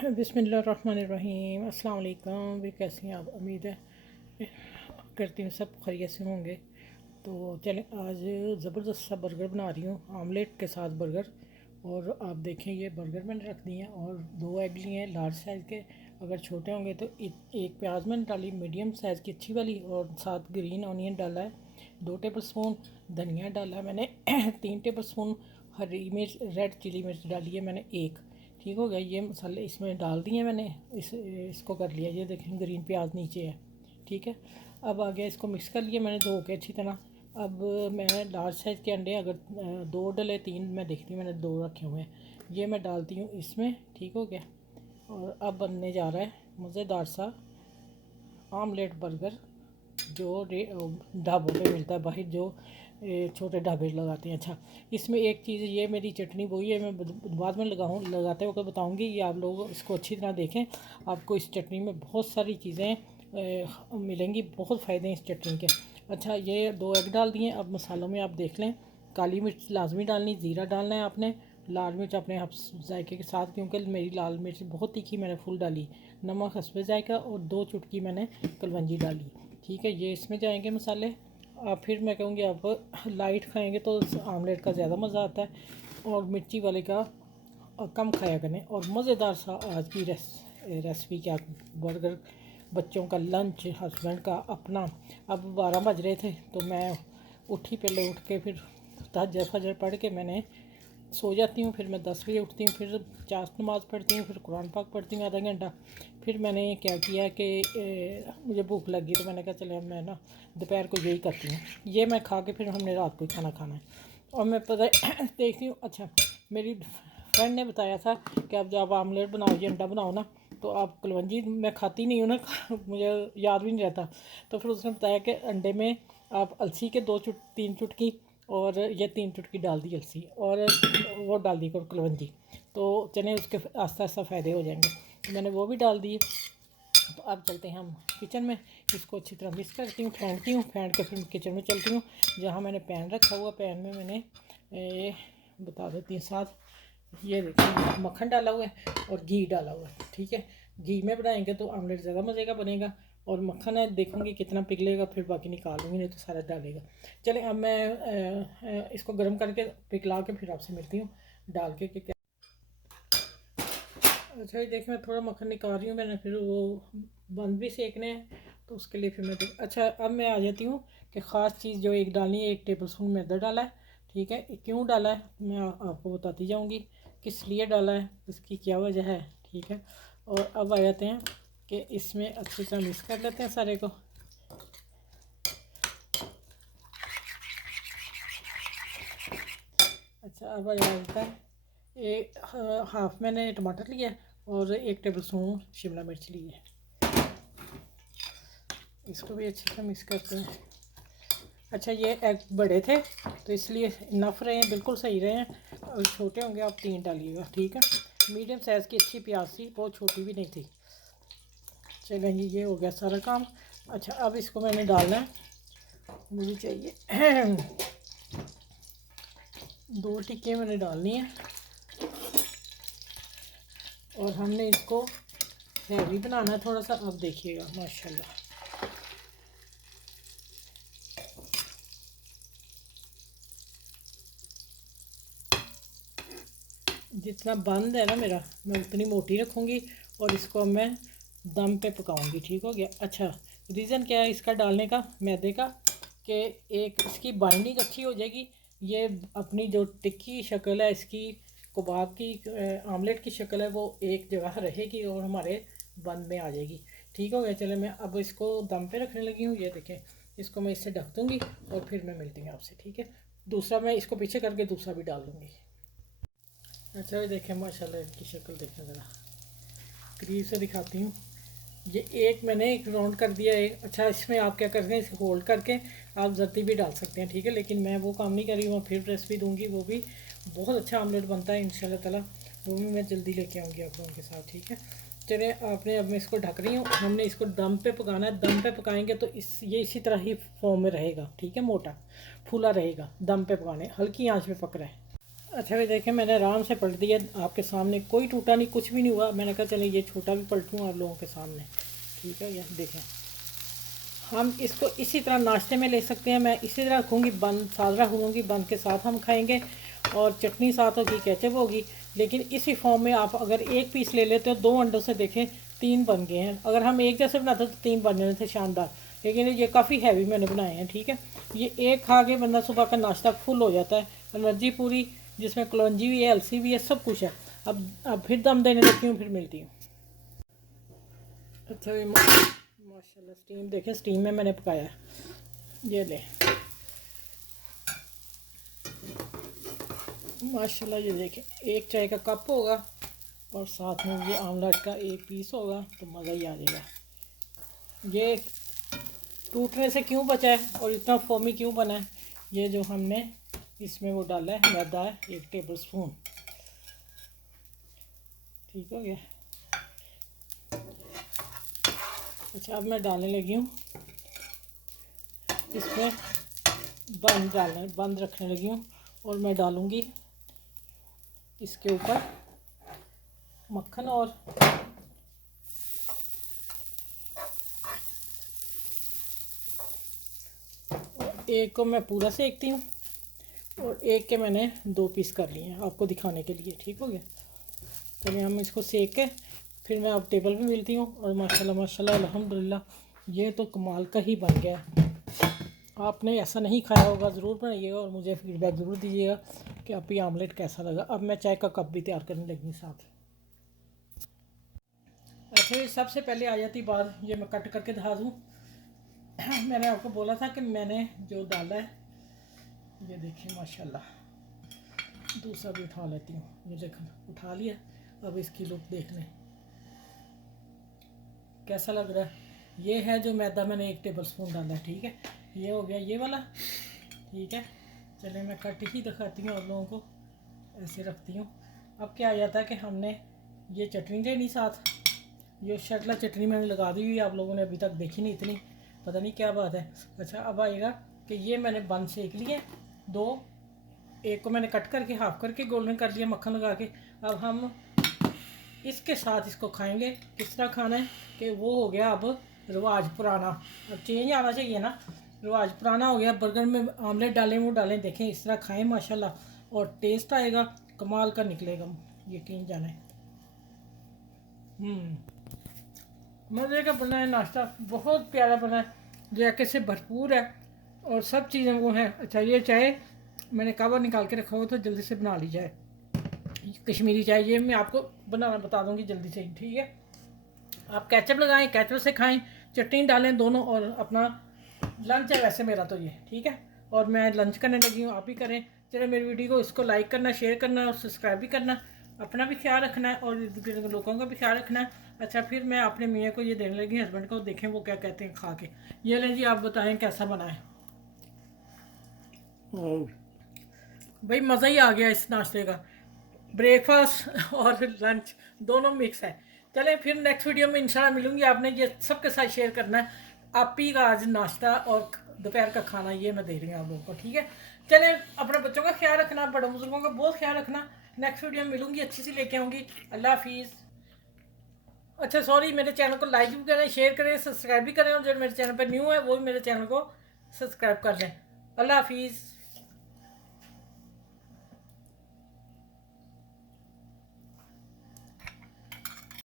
बिस्मिल्लाहिर्रहमानिर्रहीम अस्सलाम वालेकुम। भी कैसी हैं आप? उम्मीद है करती हूँ सब खैरियत से होंगे। तो चलें, आज ज़बरदस्त सा बर्गर बना रही हूँ, आमलेट के साथ बर्गर। और आप देखें, ये बर्गर मैंने रख दिए हैं और 2 एग लिए हैं लार्ज साइज़ के। अगर छोटे होंगे तो एक प्याज मैंने डाली मीडियम साइज़ की अच्छी वाली, और साथ ग्रीन ऑनियन डाला है 2 टेबल स्पून। धनिया डाला है मैंने 3 टेबल स्पून। हरी मिर्च रेड चिली मिर्च डाली है मैंने 1। ठीक हो गया। ये मसाले इसमें डाल दिए मैंने। इसको कर लिया, ये देखें ग्रीन प्याज नीचे है। ठीक है, अब आ गया, इसको मिक्स कर लिया मैंने धो के अच्छी तरह। अब मैं लार्ज साइज़ के अंडे अगर 2 डले 3 मैं देखती हूँ, मैंने 2 रखे हुए हैं, ये मैं डालती हूँ इसमें। ठीक हो गया। और अब बनने जा रहा है मज़ेदार सा आमलेट बर्गर, जो ढाबों पे मिलता है बाहर, जो छोटे ढाबे लगाते हैं। अच्छा, इसमें एक चीज़, ये मेरी चटनी वही है, मैं बाद में लगाते हुए बताऊंगी। ये आप लोग इसको अच्छी तरह देखें, आपको इस चटनी में बहुत सारी चीज़ें मिलेंगी, बहुत फ़ायदे हैं इस चटनी के। अच्छा, ये 2 एग डाल दिए। अब मसालों में आप देख लें, काली मिर्च लाजमी डालनी, ज़ीरा डालना है आपने, लाल मिर्च अपने आप जायके के साथ, क्योंकि मेरी लाल मिर्च बहुत तीखी मैंने फुल डाली, नमक हस्बे जायका, और 2 चुटकी मैंने कलवंजी डाली। ठीक है, ये इसमें जाएंगे मसाले। अब फिर मैं कहूँगी, आप लाइट खाएंगे तो आमलेट का ज़्यादा मज़ा आता है, और मिर्ची वाले का कम खाया करें। और मज़ेदार सा आज की रेसिपी क्या, बर्गर, बच्चों का लंच, हस्बैंड का अपना। अब 12 बज रहे थे तो मैं उठी, पहले उठ के फिर तहज्जुद फजर पढ़ के मैंने सो जाती हूँ। फिर मैं 10 बजे उठती हूँ, फिर 4 नमाज़ पढ़ती हूँ, फिर कुरान पाक पढ़ती हूँ आधा घंटा। फिर मैंने क्या किया कि मुझे भूख लगी तो मैंने कहा चले अब मैं ना दोपहर को यही करती हूँ, ये मैं खा के फिर हमने रात को ही खाना खाना है। और मैं पता देखती हूँ। अच्छा, मेरी फ्रेंड ने बताया था कि अब जब आमलेट बनाओ, ये अंडा बनाओ ना, तो आप कलवंजी, मैं खाती नहीं हूँ ना मुझे याद भी नहीं रहता। तो फिर उसने बताया कि अंडे में आप अलसी के 3 चुटकी, और ये 3 चुटकी डाल दी अलसी, और वो डाल दी कलवंजी, तो चने उसके आस्ता आस्ता फ़ायदे हो जाएंगे। तो मैंने वो भी डाल दिए। तो अब चलते हैं हम किचन में, इसको अच्छी तरह मिक्स करती हूँ, फेंटती हूँ, फेंट के फिर किचन में चलती हूँ, जहाँ मैंने पैन रखा हुआ। पैन में मैंने बता देती हूँ साथ, ये देखिए मक्खन डाला हुआ है और घी डाला हुआ है। ठीक है, घी में बनाएंगे तो आमलेट ज़्यादा मज़े का बनेगा। और मक्खन है, देखूँगी कितना पिघलेगा, फिर बाकी निकाल लूँगी, नहीं तो सारा डालेगा। चलें, अब मैं इसको गर्म करके पिघला के फिर आपसे मिलती हूँ डाल के कि क्या। अच्छा, ये देखिए मैं थोड़ा मक्खन निकाल रही हूँ, मैंने फिर वो बंद भी सेकने हैं, तो उसके लिए फिर मैं अच्छा, अब मैं आ जाती हूँ कि ख़ास चीज़ जो एक डालनी है, 1 टेबल स्पून मैदा डाला है। ठीक है, क्यों डाला है मैं आपको बताती जाऊँगी, किस लिए डाला है, इसकी क्या वजह है। ठीक है, और अब आ जाते हैं कि इसमें अच्छी तरह मिक्स कर लेते हैं सारे को। अच्छा, अब आ जाता है, एक हाफ मैंने टमाटर लिया और 1 टेबल स्पून शिमला मिर्च ली है। इसको भी अच्छी तरह मिक्स करते हैं। अच्छा, ये एग बड़े थे तो इसलिए नफ़ रहे हैं, बिल्कुल सही रहे हैं। और छोटे होंगे आप 3 डालिएगा। ठीक है, मीडियम साइज़ की अच्छी प्याज थी, बहुत छोटी भी नहीं थी। चलें जी, ये हो गया सारा काम। अच्छा, अब इसको मैंने डालना है, मुझे चाहिए 2 टिक्के मैंने डालनी है, और हमने इसको हैवी बनाना है थोड़ा सा। अब देखिएगा माशाल्लाह, जितना बंद है ना मेरा, मैं उतनी मोटी रखूँगी, और इसको मैं दम पे पकाऊंगी। ठीक हो गया। अच्छा, रीज़न क्या है इसका डालने का, मैदे का, कि एक इसकी बाइंडिंग अच्छी हो जाएगी। ये अपनी जो टिक्की शक्ल है इसकी, कबाब की, आमलेट की शक्ल है, वो एक जगह रहेगी और हमारे बंद में आ जाएगी। ठीक हो गया। चले, मैं अब इसको दम पे रखने लगी हूँ। ये देखें, इसको मैं इससे ढक दूँगी और फिर मैं मिलती हूँ आपसे। ठीक है, दूसरा मैं इसको पीछे करके दूसरा भी डाल दूँगी। अच्छा, ये देखें माशाल्लाह, इनकी शक्ल देखें ज़रा, करीब से दिखाती हूँ। ये मैंने एक राउंड कर दिया एक। अच्छा, इसमें आप क्या करते हैं, इसे होल्ड करके आप जर्दी भी डाल सकते हैं। ठीक है, लेकिन मैं वो काम नहीं कर रही हूँ, फिर रेसिपी दूँगी, वो भी बहुत अच्छा आमलेट बनता है इंशाल्लाह ताला, वो भी मैं जल्दी लेके आऊँगी आप लोगों के साथ। ठीक है, चलिए, आपने, अब मैं इसको ढक रही हूँ, हमने इसको दम पे पकाना है। दम पे पकाएंगे तो ये इसी तरह ही फॉर्म में रहेगा। ठीक है, मोटा फूला रहेगा, दम पे पकाने, हल्की आँच पे पक रहा है। अच्छा भी देखें, मैंने आराम से पलट दिया आपके सामने, कोई टूटा नहीं, कुछ भी नहीं हुआ। मैंने कहा चलिए ये छोटा भी पलटूँ आप लोगों के सामने। ठीक है, ये देखें। हम इसको इसी तरह नाश्ते में ले सकते हैं। मैं इसी तरह रखूँगी, बंद साथ रखूँगी, बंद के साथ हम खाएंगे और चटनी साथ होगी, केचप होगी। लेकिन इसी फॉर्म में आप अगर एक पीस ले लेते हो, 2 अंडों से देखें 3 बन गए हैं। अगर हम एक जैसे बनाते तो 3 बन जाने थे शानदार, लेकिन ये काफ़ी हैवी मैंने बनाए हैं। ठीक है, ये एक खा के बंदा सुबह का नाश्ता फुल हो जाता है, एनर्जी पूरी, जिसमें कलौंजी भी है, अलसी भी है, सब कुछ है। अब फिर दम देने लगती हूँ, फिर मिलती हूँ। अच्छा ये माशाल्लाह स्टीम देखें, स्टीम में मैंने पकाया है। ये ले माशाल्लाह, ये देखें, एक चाय का कप होगा और साथ में ये आमलेट का एक पीस होगा तो मज़ा ही आ जाएगा। ये टूटने से क्यों बचा है और इतना फोमी क्यों बना है? ये जो हमने इसमें वो डाला है, मैदा है 1 टेबल स्पून। ठीक हो गया। अच्छा, अब मैं डालने लगी हूँ इसमें, बंद रखने लगी हूँ और मैं डालूँगी इसके ऊपर मक्खन। और एक को मैं पूरा सेकती हूँ और एक के मैंने 2 पीस कर लिए हैं आपको दिखाने के लिए। ठीक हो गया। चलिए हम इसको सेक के फिर मैं अब टेबल पे मिलती हूँ। और माशाल्लाह माशाल्लाह अल्हम्दुलिल्लाह, ये तो कमाल का ही बन गया है। आपने ऐसा नहीं खाया होगा, ज़रूर बनाइएगा और मुझे फीडबैक ज़रूर दीजिएगा कि आप ये आमलेट कैसा लगा। अब मैं चाय का कप भी तैयार करने लगी साथ। अच्छा, ये सबसे पहले आ जाती बात, ये मैं कट करके दिखा दूँ। मैंने आपको बोला था कि मैंने जो डाला है, ये देखिए माशाल्लाह। दूसरा भी उठा लेती हूँ, ये देखो उठा लिया। अब इसकी लुक देख लें कैसा लग रहा है। ये है जो मैदा मैंने 1 टेबल स्पून डाला है। ठीक है, ये हो गया ये वाला। ठीक है, चलिए मैं कट ही दिखाती हूँ आप लोगों को, ऐसे रखती हूँ। अब क्या आ जाता है कि हमने ये चटनी लेनी साथ। ये शटला चटनी मैंने लगा दी हुई, आप लोगों ने अभी तक देखी नहीं इतनी, पता नहीं क्या बात है। अच्छा, अब आएगा कि ये मैंने बंद सेक लिए 2, एक को मैंने कट करके हाफ करके गोल्डन कर लिया मक्खन लगा के। अब हम इसके साथ इसको खाएंगे। किस तरह खाना है कि वो हो गया अब रिवाज पुराना, अब चेंज आना चाहिए ना। रिवाज पुराना हो गया, बर्गर में आमलेट डालें वो डालें, देखें इस तरह खाएं माशाल्लाह, और टेस्ट आएगा कमाल का निकलेगा, यकीन जाने। मज़े का बना है नाश्ता, बहुत प्यारा बना है, जायके से भरपूर है और सब चीज़ें वो हैं। अच्छा, ये चाय मैंने कावा निकाल के रखा हुआ तो जल्दी से बना ली जाए, कश्मीरी चाय, ये मैं आपको बनाना बता दूंगी जल्दी से। ठीक है, आप केचप लगाएं, केचप से खाएं, चटनी डालें दोनों, और अपना लंच है वैसे मेरा तो ये। ठीक है, और मैं लंच करने लगी हूँ, आप भी करें। चलो मेरी वीडियो को इसको लाइक करना, शेयर करना और सब्सक्राइब भी करना। अपना भी ख्याल रखना है और लोगों का भी ख्याल रखना है। अच्छा, फिर मैं अपने मियाँ को ये देने लगी, हस्बैंड को, देखें वो क्या कहते हैं खा के। ये लें जी, आप बताएं कैसा बना है। भाई मज़ा ही आ गया इस नाश्ते का, ब्रेकफास्ट और लंच दोनों मिक्स है। चलें फिर नेक्स्ट वीडियो में इंशाल्लाह मिलूंगी। आपने ये सबके साथ शेयर करना है। आप ही का आज नाश्ता और दोपहर का खाना ये मैं दे रही हूँ आप लोगों को। ठीक है, चलें अपने बच्चों का ख्याल रखना, बड़े बुजुर्गों का बहुत ख्याल रखना। नेक्स्ट वीडियो में मिलूंगी, अच्छी सी लेके आऊँगी। अल्लाह हाफिज़। अच्छा सॉरी, मेरे चैनल को लाइक भी करें, शेयर करें, सब्सक्राइब भी करें, और जो मेरे चैनल पर न्यू है वो भी मेरे चैनल को सब्सक्राइब कर लें। अल्लाह हाफिज़।